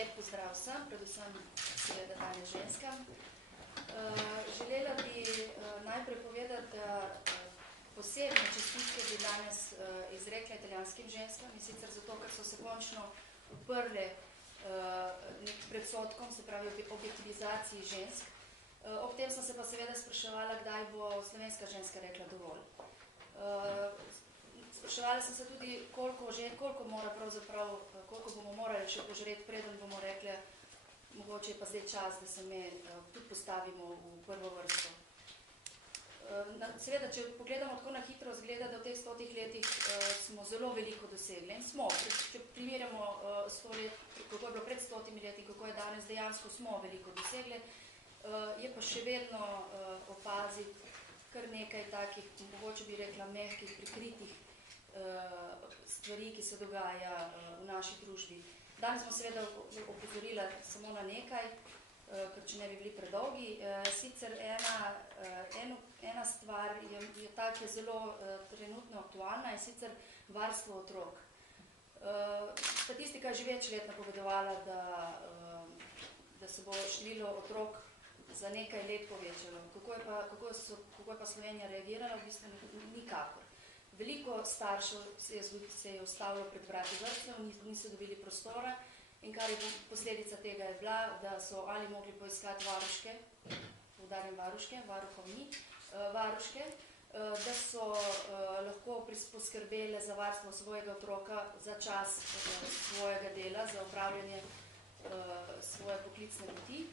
lep pozdrav vsem, predvsem seveda danes ženskam. Želela bi najprej povedati, da posebne čestitke bi danes izrekla italijanskim ženskam, in sicer zato, ker so se končno uprle predsodkom, se pravi objektivizaciji žensk. Ob tem sem se pa seveda spraševala, kdaj bo slovenska ženska rekla dovolj. Spraševala sem se tudi, koliko bomo morali še požreti, preden bomo rekli, mogoče je pa zdaj čas, da se me tudi postavimo v prvo vrsto. Seveda, če pogledamo tako na hitro, zgleda, da v teh 100 letih smo zelo veliko dosegli. In smo, če primerjamo 100 let, kako je bilo pred 100 leti, kako je danes, dejansko smo veliko dosegli, je pa še vedno opaziti kar nekaj takih, mogoče bi rekla, mehkih, prikritih stvari, ki se dogaja v naši družbi. Danes smo seveda opozorila samo na nekaj, ker če ne bi bili predolgi. Sicer ena stvar je tak, je zelo trenutno aktualna, in sicer varstvo otrok. Statistika je že več let napovedovala, da se bo število otrok za nekaj let povečalo. Kako je pa Slovenija reagirala? V bistvu nikakor. Veliko staršev se je ustavilo pred vrati vrtcev, niso dobili prostora, in kar je posledica tega je bila, da so ali mogli poiskati varuške, poudarjam varuške, varuhov ni, varuške, da so lahko poskrbele za varstvo svojega otroka za čas svojega dela, za opravljanje svoje poklicne poti.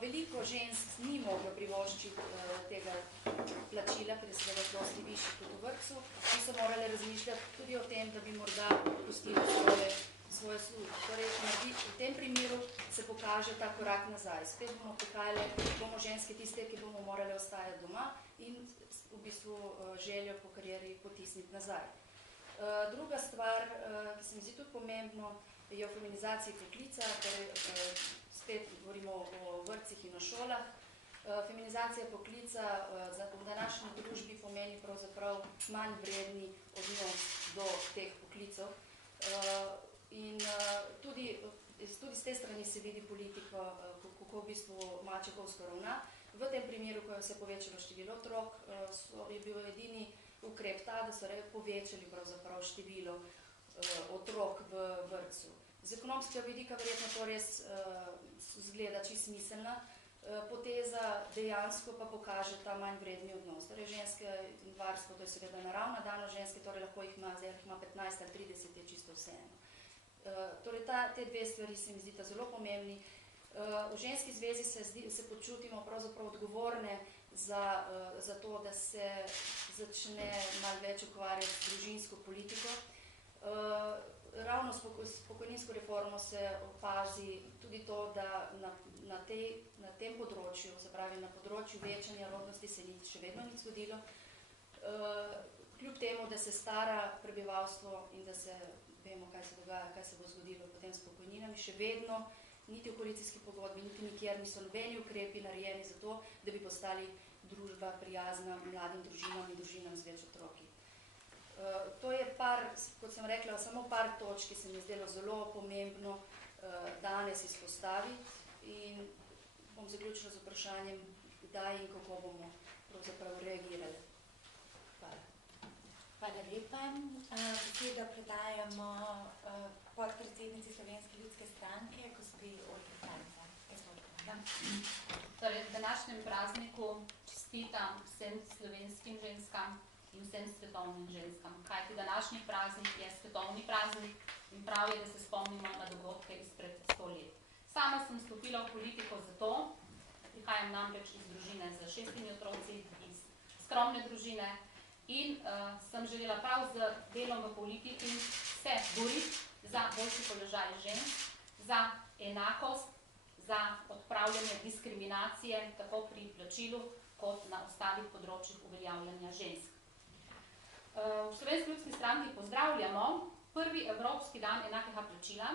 Veliko žensk ni moglo privoščiti tega plačila, ker je seveda dosti višji kot v vrtcu, in so morali razmišljati tudi o tem, da bi morda pustili svoje službe. Torej, v tem primeru se pokaže ta korak nazaj. Spet bomo ženske tiste, ki bomo morali ostajati doma in v bistvu željo po karieri potisniti nazaj. Druga stvar, ki se mi zdi tudi pomembno, je o feminizaciji poklica, torej spet govorimo o vrtcih in o šolah. Feminizacija poklica v današnji družbi pomeni pravzaprav manj vredni odnos do teh poklicov. In tudi z te strani se vidi politiko, kako v bistvu mačehovsko ravna. V tem primeru, ko se je povečalo število otrok, je bil edini ukrep ta, da so povečali pravzaprav število otrok v vrtcu. Z ekonomskega vidika verjetno to res zgleda čisto smiselna poteza, dejansko pa pokaže ta manj vredni odnos. Torej, ženske in varstvo, to je seveda naravna danost ženske, torej lahko jih ima, zdaj jih ima 15 ali 30, je čisto vseeno. Torej, te dve stvari se mi zdita zelo pomembni. V ženski zvezi se počutimo pravzaprav odgovorne za to, da se začne malo več ukvarjati z družinsko politiko. Ravno s pokojninsko reformo se opazi tudi to, da na tem področju, se pravi na področju večanja rodnosti, se ni še vedno nič zgodilo. Kljub temu, da se stara prebivalstvo in da se vemo, kaj se dogaja, kaj se bo zgodilo potem s pokojninami, še vedno niti v koalicijski pogodbi, niti nikjer niso nobeni ukrepi narejeni za to, da bi postali družba prijazna mladim družinam in družinam z več otroki. To je kot sem rekla, samo par točk, ki se mi je zdelo zelo pomembno danes izpostaviti, in bom zaključila z vprašanjem, kdaj in kako bomo pravzaprav reagirali. Hvala. Hvala lepa. Besedo predajamo podpredsednici Slovenske ljudske stranke, gospe Olgi Franca. Torej, v današnjem prazniku čestitam vsem slovenskim ženskam in vsem svetovnim ženskam. Kajti današnji praznik je svetovni praznik in prav je, da se spomnimo na dogodke izpred 100 let. Sama sem stopila v politiko zato, prihajam namreč iz družine z 6 otroci, iz skromne družine, in sem želela prav z delom v politiki se boriti za boljši položaj žensk, za enakost, za odpravljanje diskriminacije, tako pri plačilu, kot na ostalih področjih uveljavljanja žensk. V Slovenski ljudski stranki pozdravljamo prvi Evropski dan enakega plačila,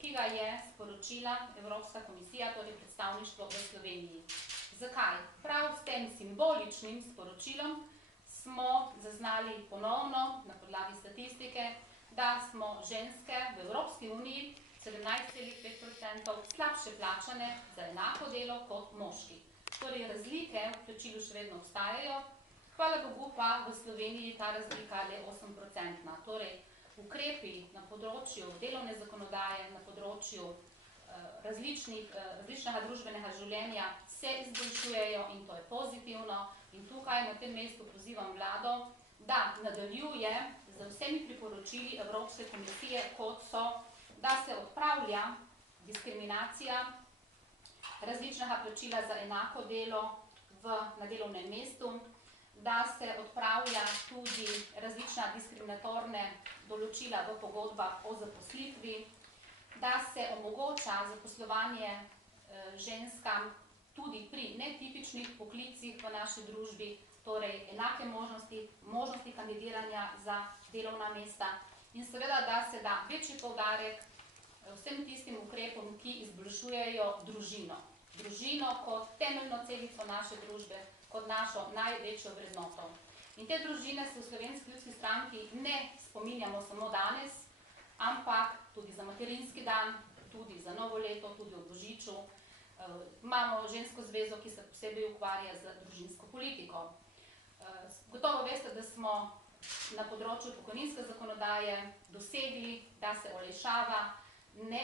ki ga je sporočila Evropska komisija, torej predstavništvo v Sloveniji. Zakaj? Prav s tem simboličnim sporočilom smo zaznali ponovno, na podlagi statistike, da smo ženske v Evropski uniji 17,5% slabše plačane za enako delo kot moški. Torej, razlike v plačilu še vedno obstajajo, hvala Bogu pa v Sloveniji ta razlika je 8%. Torej, ukrepi na področju delovne zakonodaje, na področju različnega družbenega življenja se izboljšujejo in to je pozitivno. In tukaj na tem mestu pozivam vlado, da nadaljuje z vsemi priporočili Evropske komisije, kot so, da se odpravlja diskriminacija različnega plačila za enako delo na delovnem mestu, da se odpravlja tudi različna diskriminatorne določila v pogodbah o zaposlitvi, da se omogoča zaposlovanje ženskam tudi pri netipičnih poklicih v naši družbi, torej enake možnosti kandidiranja za delovna mesta in seveda, da se da večji poudarek vsem tistim ukrepom, ki izboljšujejo družino. Družino kot temeljno celico naše družbe, kot našo največjo vrednoto. In te družine se v Slovenski ljudski stranki ne spominjamo samo danes, ampak tudi za materinski dan, tudi za novo leto, tudi v Božiču. Imamo žensko zvezo, ki se posebej ukvarja z družinsko politiko. Gotovo veste, da smo na področju pokojninske zakonodaje dosegli, da se olajšava ne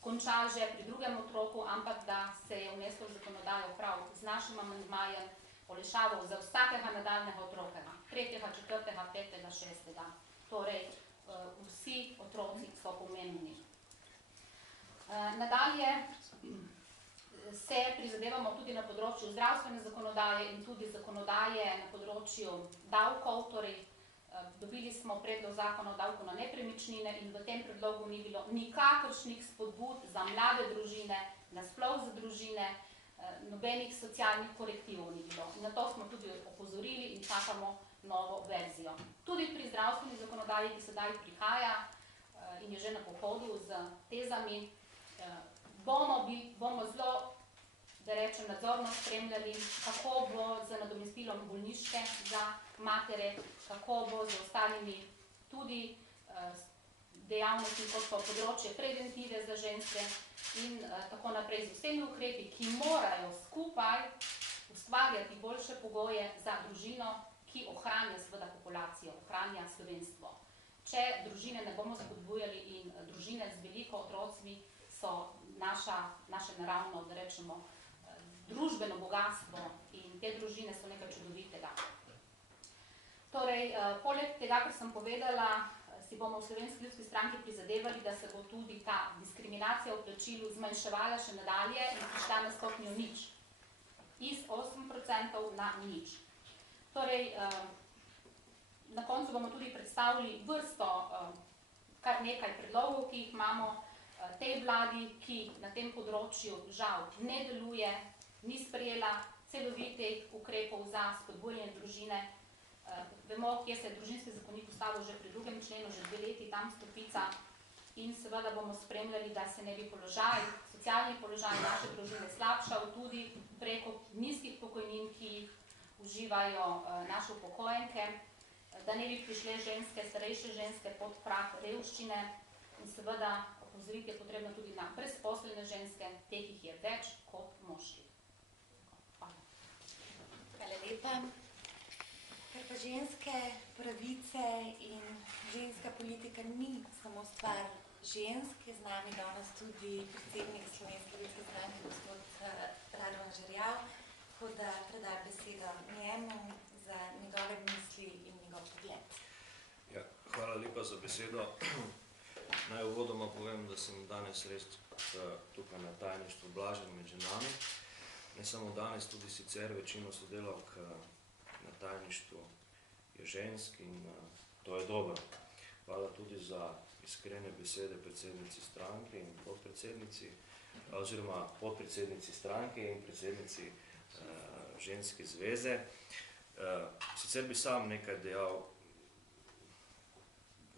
konča že pri drugem otroku, ampak da se je vneslo v zakonodajo prav z našim amandmajem olajšavo za vsakega nadaljnjega otroka, 3., 4., 5., 6. Torej, vsi otroci so pomembni. Nadalje se prizadevamo tudi na področju zdravstvene zakonodaje in tudi zakonodaje na področju davkov, torej dobili smo predlog zakona o davku na nepremičnine in v tem predlogu ni bilo nikakršnih spodbud za mlade družine, nasploh za družine, nobenih socialnih korektivov ni bilo. Na to smo tudi opozorili in čakamo novo verzijo. Tudi pri zdravstveni zakonodaji, ki sedaj prihaja in je že na pohodu z tezami, bomo zelo, da rečem, nadzorno spremljali, kako bo z nadomestilom bolniške za matere, kako bo z ostalimi tudi dejavnosti, kot pa področje preventive za ženske in tako naprej z vsemi ukrepi, ki morajo skupaj ustvarjati boljše pogoje za družino, ki ohranja seveda populacijo, ohranja slovenstvo. Če družine ne bomo spodbujali in družine z veliko otrocmi so naše naravno, da rečemo, družbeno bogatstvo in te družine so nekaj čudovitega. Torej, poleg tega, kar sem povedala, si bomo v Slovenski ljudski stranki prizadevali, da se bo tudi ta diskriminacija v plačilu zmanjševala še nadalje in prišla na stopnjo 0. Iz 8% na 0. Torej, na koncu bomo tudi predstavili vrsto kar nekaj predlogov, ki jih imamo tej vladi, ki na tem področju žal ne deluje, ni sprejela celovitih ukrepov za spodbujanje družine. Vemo, kje se je družinski zakonik postavil že pri 2. členu, že 2 leti tam stopica in seveda bomo spremljali, da se ne bi socialni položaj naše družine slabšal tudi preko nizkih pokojnin, ki jih uživajo naše upokojenke, da ne bi prišle ženske, starejše ženske pod prag revščine in seveda opozoriti je potrebno tudi na brezposelne ženske, teh jih je več kot moških. Hvala. Hvala lepa. Ker pa ženske pravice in ženska politika ni samo stvar žensk, je z nami danes tudi predsednik Slovenske ljudske stranke, gospod Radovan Žerjav, tako da predam besedo njemu za njegove misli in njegov pogled. Ja, hvala lepa za besedo. Naj uvodoma povem, da sem danes res tukaj na tajništvu Blažen med ženami. Ne samo danes, tudi sicer večino sodelavk na tajništvu je žensk in to je dobro. Hvala tudi za iskrene besede predsednici stranke in podpredsednici, oziroma podpredsednici stranke in predsednici ženske zveze. Sicer bi sam nekaj dejal,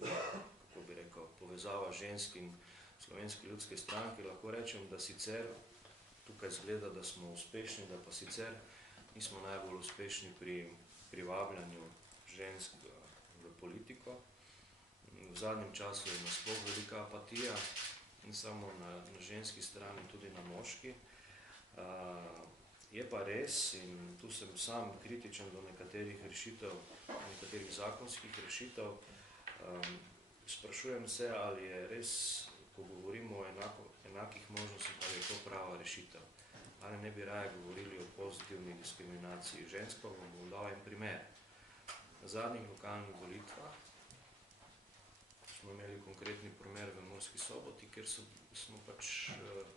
kako bi rekel, povezava žensk in Slovenske ljudske stranke. Lahko rečem, da sicer tukaj zgleda, da smo uspešni, da pa sicer nismo najbolj uspešni pri privabljanju žensk v politiko. V zadnjem času je nasploh velika apatija ne samo na ženski strani, tudi na moški. Je pa res, in tu sem sam kritičen do nekaterih rešitev, nekaterih zakonskih rešitev, sprašujem se, ali je res, ko govorimo o enakih možnostih, ali je to prava rešitev. Ali ne bi raje govorili o pozitivni diskriminaciji žensk, pa bom dal en primer. Na zadnjih lokalnih volitvah smo imeli konkretni primer v Murski Soboti, kjer smo pač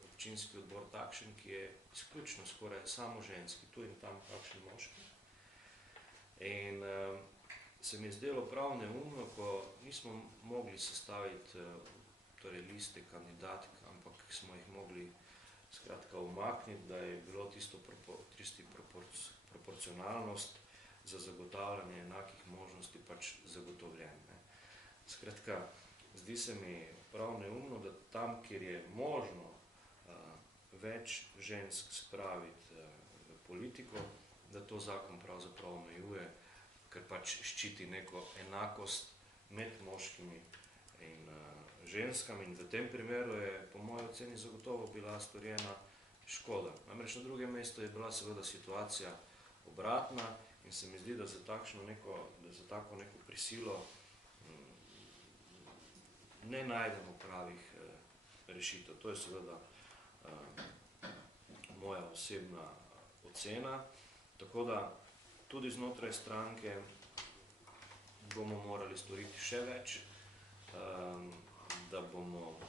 občinski odbor takšen, ki je izključno skoraj samo ženski, tu in tam kakšen moški. In se mi je zdelo prav neumno, ko nismo mogli sestaviti torej liste kandidatk, ampak smo jih mogli skratka umakniti, da je bilo tisti proporcionalnost za zagotavljanje enakih možnosti pač zagotovljen. Skratka, zdi se mi prav neumno, da tam, kjer je možno več žensk spraviti v politiko, da to zakon pravzaprav omejuje, ker pač ščiti neko enakost med moškimi in ženskami. In v tem primeru je po moji oceni zagotovo bila storjena škoda. Namreč na drugem mestu je bila seveda situacija obratna in se mi zdi, da za tako neko prisilo ne najdemo pravih rešitev. To je seveda moja osebna ocena. Tako da tudi znotraj stranke bomo morali storiti še več, da bomo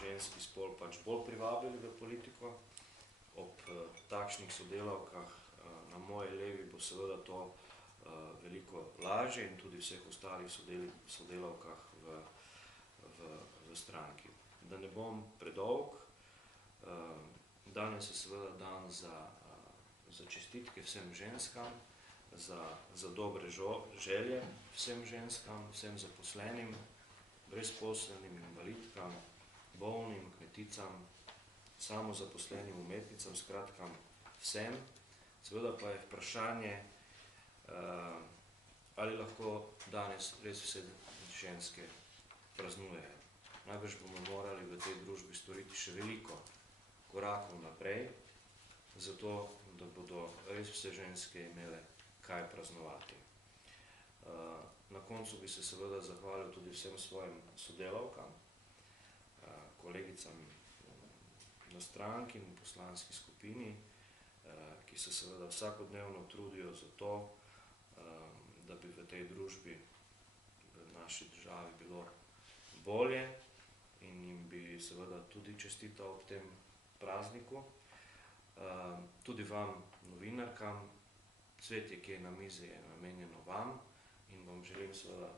ženski spol pač bolj privabili v politiko. Ob takšnih sodelavkah na moji levi bo seveda to veliko lažje in tudi vseh ostalih sodelavkah v stranki. Da ne bom predolg, danes je seveda dan za čestitke vsem ženskam, za dobre želje vsem ženskam, vsem zaposlenim, brezposelnim, invalidkam, bolnim, kmeticam, samozaposlenim umetnicam, skratka vsem. Seveda pa je vprašanje, ali lahko danes res vse ženske praznujejo. Najbrž bomo morali v tej družbi storiti še veliko korakov naprej, zato da bodo res vse ženske imele kaj praznovati. Na koncu bi se seveda zahvalil tudi vsem svojim sodelavkam, kolegicam na stranki in poslanski skupini, ki se seveda vsakodnevno trudijo za to, da bi v tej družbi, v naši državi bilo bolje in jim bi seveda tudi čestital ob tem prazniku. Tudi vam, novinarkam, cvetje, ki je na mizi, je namenjeno vam in vam želim seveda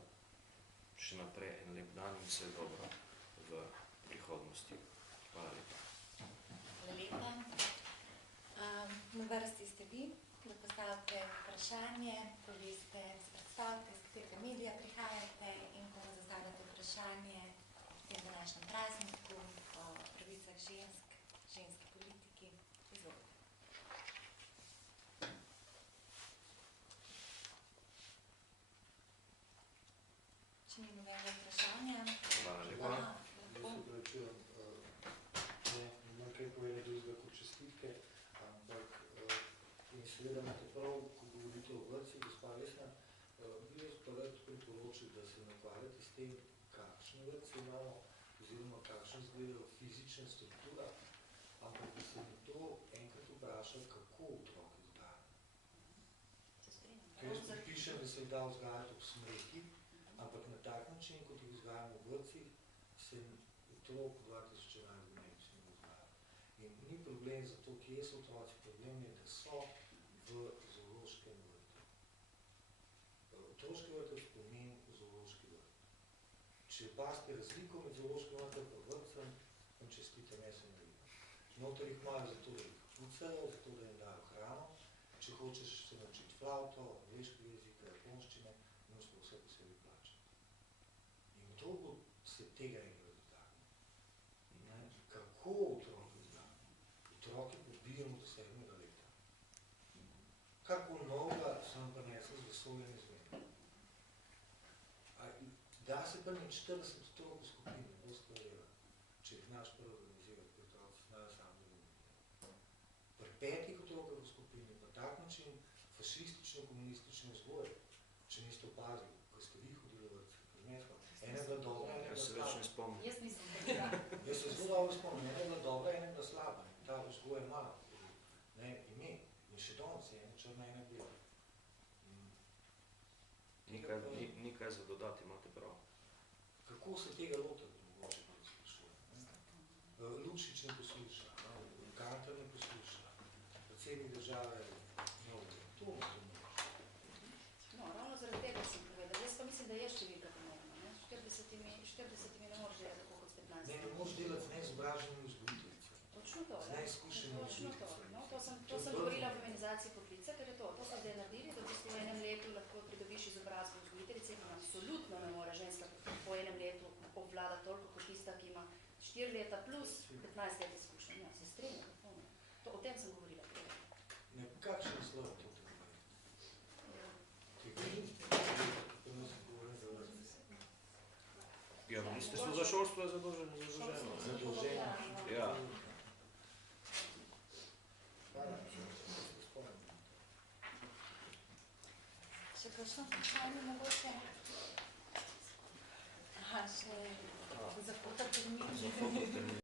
še naprej en lep dan in vse dobro v prihodnosti. Hvala lepa. Hvala lepa. Na vrsti ste vi, da postavite vprašanje, poveste, se predstavite, iz katerega medija prihajate in ko zastavljate vprašanje v tem današnjem prazniku o pravicah žensk, ženski politiki. Izvolite. Če ni nobenega vprašanja. Hvala lepa. Nimam kaj povedati drugega kot čestitke, ampak in seveda imate prav, ko govorite o vrtcih, gospa Vesna, bi jaz pa rad priporočil, da se ne ukvarjate s tem, kakšne vrtce imamo, oziroma kakšna izgledajo fizična struktura, ampak da se mi to enkrat vpraša, kako otrok vzgaja. Ker jaz pripišem, da se da vzgajati ob smrti, ampak na tak način, kot jih vzgajamo v vrtcih, se otrok 2011 ne bi smel vzgajati. In ni problem za to, kje so otroci, problem je, da so v zoološkem vrtu. Otroški vrtec pomeni zoološki vrt. Če paste razliko med zoološkim vrtom in vrtcem, vam čestitam, jaz sem naredil. Noter jih imajo zato, da jih pucajo, zato, da jim dajo hrano. Če hočeš se naučiti flavto, angleški jezik, japonščine, moraš pa vse posebej plačati. In otroku se tega enkrat dotakne. Kako otrok vzgaja? Otroke pobijamo do 7. leta. Karkoli novega se vam prinesel z vesolja in izmena. Da se pa ni 40 otrok v skupini, boste verjeli, če jih naš prvi 5 otrokov v skupini, pa tak način fašistično, komunistično vzgoje, če niste opazili, ko ste vi hodili v vrtce, razumete? Ena je bila dobra, ena je Jaz bila se več slaba. ne spomnim. Jaz nisem hodila. Jaz se zelo dobro spomnim, ena je bila dobra, ena je bila slaba. In ta vzgoja ima ime. In še danes je ena črna, ena bela. Ni kaj za dodati, imate prav. Kako se tega lotiti, mogoče pa sprašujem. Lukšič ne posluša, Kantar ne posluša, predsednik države, to ne razumeš. No, ravno zaradi tega sem povedala. Jaz pa mislim, da je številka pomembna. Ne? 40 ne moreš delati tako kot s 15. Ne moreš delati z neizobraženimi vzgojiteljicami. Točno to, Z ne? neizkušenimi Točno to. vzgojiteljicami. No, to sem govorila o feminizaciji poklica, ker je to so zdaj naredili, da v bistvu v enem letu lahko pridobiš izobrazbo vzgojiteljice, ki absolutno ne more ženska po enem letu obvlada toliko kot tista, ki ima 4 leta plus 15 let izkušenj. Ja, se strinjam, popolnoma. O tem sem govorila. Ne, kakšen naslov je to treba? Tega ni. To ne sem govoril za vrste. Ja, Ministrstvo za šolstvo je zadolženo. Zadolženo. Ja. Hvala, se spomnim. Še kakšno vprašanje mogoče? Aha, še za fototermin.